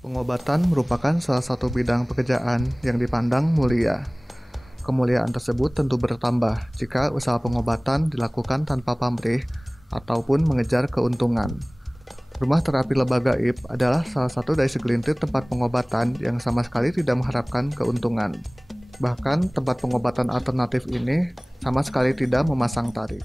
Pengobatan merupakan salah satu bidang pekerjaan yang dipandang mulia. Kemuliaan tersebut tentu bertambah jika usaha pengobatan dilakukan tanpa pamrih ataupun mengejar keuntungan. Rumah terapi lebah gaib adalah salah satu dari segelintir tempat pengobatan yang sama sekali tidak mengharapkan keuntungan. Bahkan tempat pengobatan alternatif ini sama sekali tidak memasang tarif.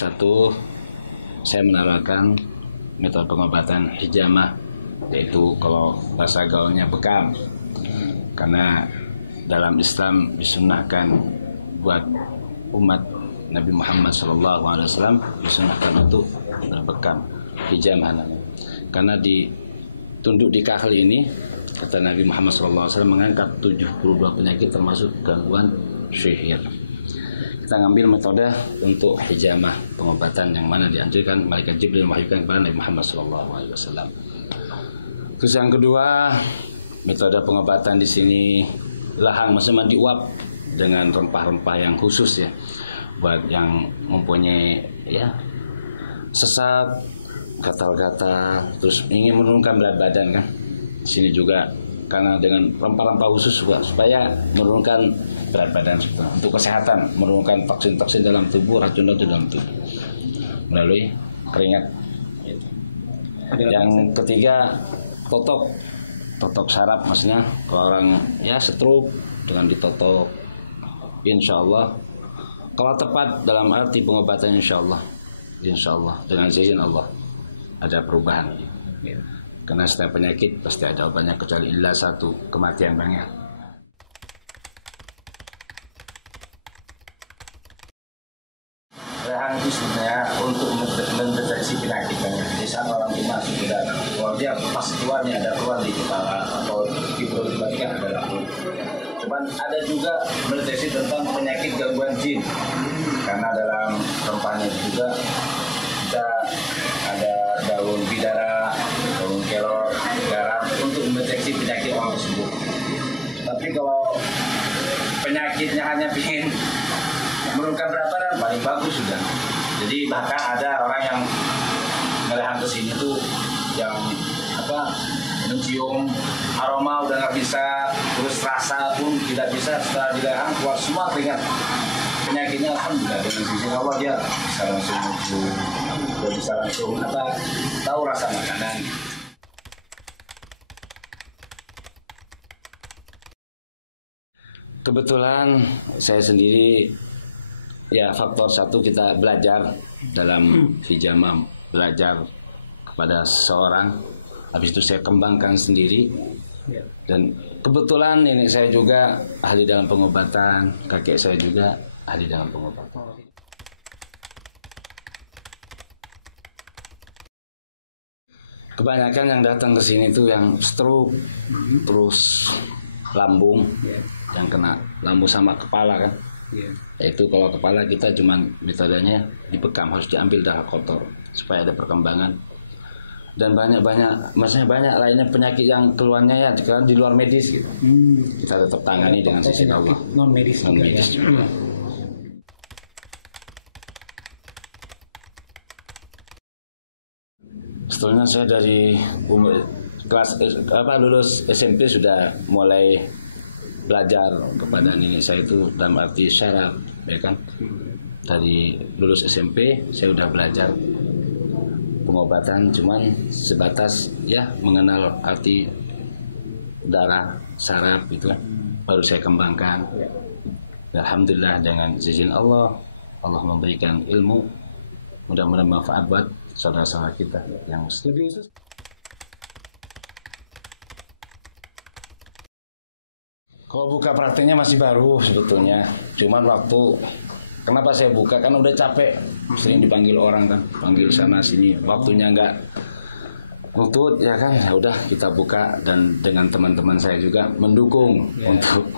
Satu, saya menerapkan metode pengobatan hijamah, yaitu kalau bahasa gaulnya bekam. Karena dalam Islam disunnahkan buat umat Nabi Muhammad SAW disunnahkan untuk berbekam hijamah. Karena ditunduk di kaki ini, kata Nabi Muhammad SAW mengangkat 72 penyakit termasuk gangguan sihir. Kita ngambil metode untuk hijamah, pengobatan yang mana dianjurkan malaikat Jibril mewahyukan kepada Nabi Muhammad SAW. Terus yang kedua, metode pengobatan di sini lahang, maksudnya diuap dengan rempah-rempah yang khusus ya, buat yang mempunyai ya sesat, gatal-gatal, terus ingin menurunkan berat badan kan. Di sini juga karena dengan rempah-rempah khusus supaya menurunkan berat badan untuk kesehatan, menurunkan toksin-toksin dalam tubuh, racun-racun dalam tubuh melalui keringat. Yang ketiga, totok saraf, maksudnya kalau orang ya stroke dengan ditotok, insya Allah kalau tepat dalam arti pengobatan insya Allah dengan izin Allah ada perubahan. Karena setiap penyakit pasti ada obatnya kecuali illa satu, kematian banyak. Rehan itu sebenarnya untuk mendeteksi penyakit banyak. Di saat orang itu masuk ke dalam, kalau dia pas keluarnya ada keluar di kepala atau di perut bagian ada laput. Cuman ada juga mendeteksi tentang penyakit gangguan jin. Karena dalam rempahnya juga kita ada daun bidara, daun kelor, garam untuk mendeteksi penyakit orang tersebut. Tapi kalau penyakitnya hanya ingin menurunkan berat badan, paling bagus sudah. Jadi bahkan ada orang yang melihat ke sini tuh yang mencium aroma udah nggak bisa, terus rasa pun tidak bisa, setelah dilehang keluar semua keringat. Penyakitnya alhamdulillah dengan izin Allah dia bisa langsung muncul, dia bisa langsung tahu rasa makanan. Kebetulan saya sendiri ya faktor satu kita belajar dalam hijamah, belajar kepada seseorang, habis itu saya kembangkan sendiri. Dan kebetulan nenek saya juga ahli dalam pengobatan, kakek saya juga ahli dalam pengobatan. Kebanyakan yang datang ke sini tuh yang stroke, terus lambung, yang kena lambung sama kepala kan. Yaitu kalau kepala kita cuman metodenya dibekam, harus diambil darah kotor supaya ada perkembangan. Dan maksudnya banyak lainnya penyakit yang keluarnya ya di luar medis gitu. Kita tetap tangani dengan sisi Allah. Non medis juga. Sebetulnya saya dari lulus SMP sudah mulai belajar kepada nenek saya itu dalam arti syaraf, ya kan. Dari lulus SMP saya udah belajar pengobatan, cuman sebatas ya mengenal arti darah, saraf itu baru saya kembangkan. Alhamdulillah dengan izin Allah, Allah memberikan ilmu, mudah-mudahan manfaat buat saudara-saudara kita yang lebih khusus. Kalau buka prakteknya masih baru sebetulnya, cuman waktu kenapa saya buka kan udah capek, sering dipanggil orang kan, panggil sana sini, waktunya nggak nutut ya kan, ya udah kita buka dan dengan teman-teman saya juga mendukung untuk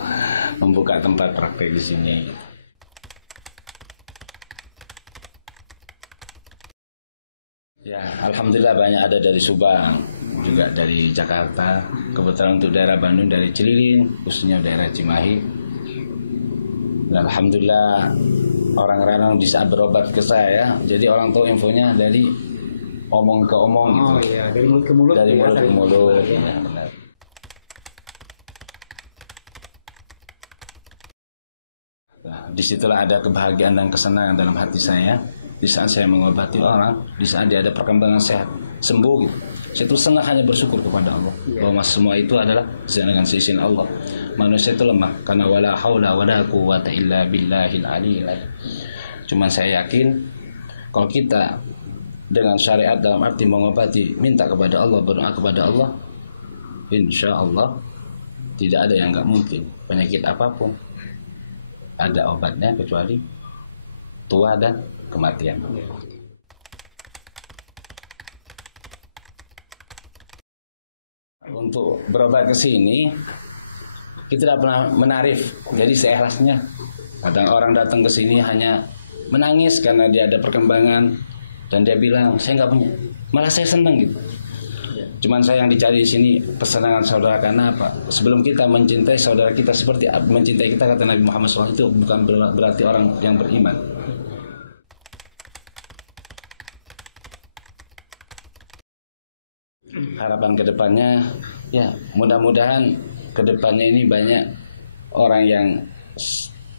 membuka tempat praktek di sini. Ya, alhamdulillah banyak ada dari Subang, juga dari Jakarta. Kebetulan untuk daerah Bandung dari Cililin, khususnya daerah Cimahi. Dan alhamdulillah orang Renang bisa berobat ke saya. Jadi orang tahu infonya dari omong ke omong gitu. Oh iya, dari mulut ke mulut. Dari mulut ke mulut. Ya. Ya, benar. Nah, disitulah ada kebahagiaan dan kesenangan dalam hati saya. Di saat saya mengobati orang, di saat dia ada perkembangan sehat, sembuh gitu. Saya itu senang hanya bersyukur kepada Allah bahwa semua itu adalah dengan seizin Allah. Manusia itu lemah karena wala haula wala quwwata illa billahil aliyil azim. Cuman saya yakin kalau kita dengan syariat dalam arti mengobati, minta kepada Allah, berdoa kepada Allah, insya Allah tidak ada yang nggak mungkin. Penyakit apapun ada obatnya kecuali tua dan kematian. Untuk berobat ke sini kita tidak pernah menarif, jadi seikhlasnya. Kadang orang datang ke sini hanya menangis karena dia ada perkembangan dan dia bilang saya nggak punya, malah saya senang gitu. Cuman saya yang dicari di sini kesenangan saudara, karena apa? Sebelum kita mencintai saudara kita seperti mencintai kita, kata Nabi Muhammad SAW, itu bukan berarti orang yang beriman. Harapan kedepannya, ya mudah-mudahan kedepannya ini banyak orang yang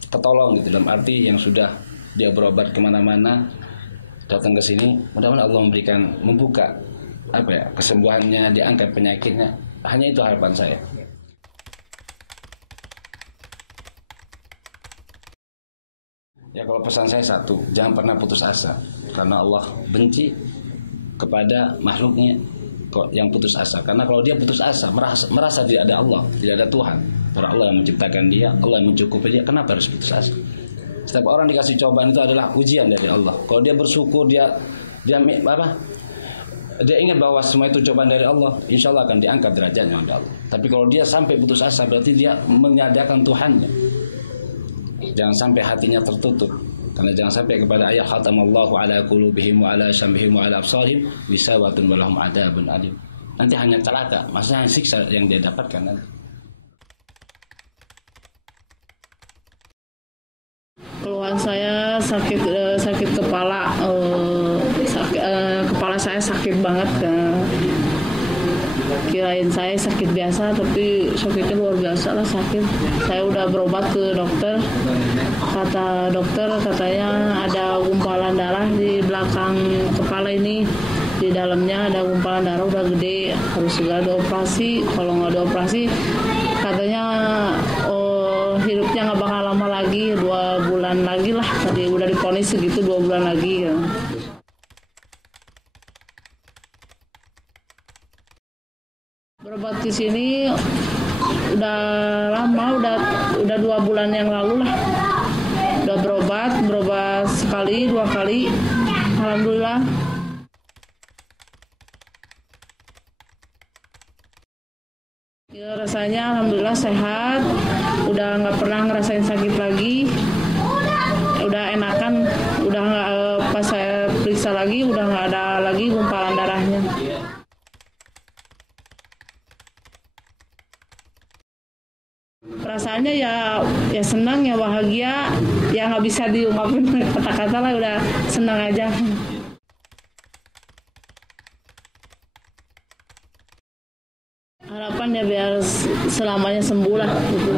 ketolong gitu, dalam arti yang sudah dia berobat kemana-mana datang ke sini, mudah-mudahan Allah membuka apa ya, kesembuhannya, diangkat penyakitnya. Hanya itu harapan saya. Ya kalau pesan saya satu, jangan pernah putus asa, karena Allah benci kepada makhluknya kok yang putus asa. Karena kalau dia putus asa, merasa tidak ada Allah, tidak ada Tuhan, karena Allah yang menciptakan dia, Allah yang mencukupi dia, kenapa harus putus asa? Setiap orang dikasih cobaan itu adalah ujian dari Allah. Kalau dia bersyukur, dia ingat bahwa semua itu cobaan dari Allah, insya Allah akan diangkat derajatnya oleh Allah. Tapi kalau dia sampai putus asa, berarti dia menyadarkan Tuhannya. Jangan sampai hatinya tertutup, karena jangan sampai kepada ayat khatamallahu ala qulubihim wa ala syamihim wa ala absarihim bisawatun wa lahum adzabun alim. Nanti hanya celaka, maksudnya siksa yang dia dapatkan nanti. Keluhan saya sakit kepala, kepala saya sakit banget. Kirain saya sakit biasa, tapi sakitnya luar biasa lah sakit. Saya udah berobat ke dokter, kata dokter katanya ada gumpalan darah di belakang kepala ini, di dalamnya ada gumpalan darah udah gede, harus segera dioperasi. Kalau nggak dioperasi katanya hidupnya nggak bakal lama lagi, 2 bulan lagi lah, tadi udah divonis segitu 2 bulan lagi ya. Berobat di sini udah lama, udah 2 bulan yang lalu lah. Udah berobat sekali 2 kali, alhamdulillah. Ya, rasanya alhamdulillah sehat, udah nggak pernah ngerasain sakit lagi, udah enakan, udah nggak, pas saya periksa lagi udah nggak ada lagi gumpalan darahnya. Perasaannya ya senang, ya bahagia, ya nggak bisa diungkapin kata-kata lah, udah senang aja. Harapan ya biar selamanya sembuh lah gitu.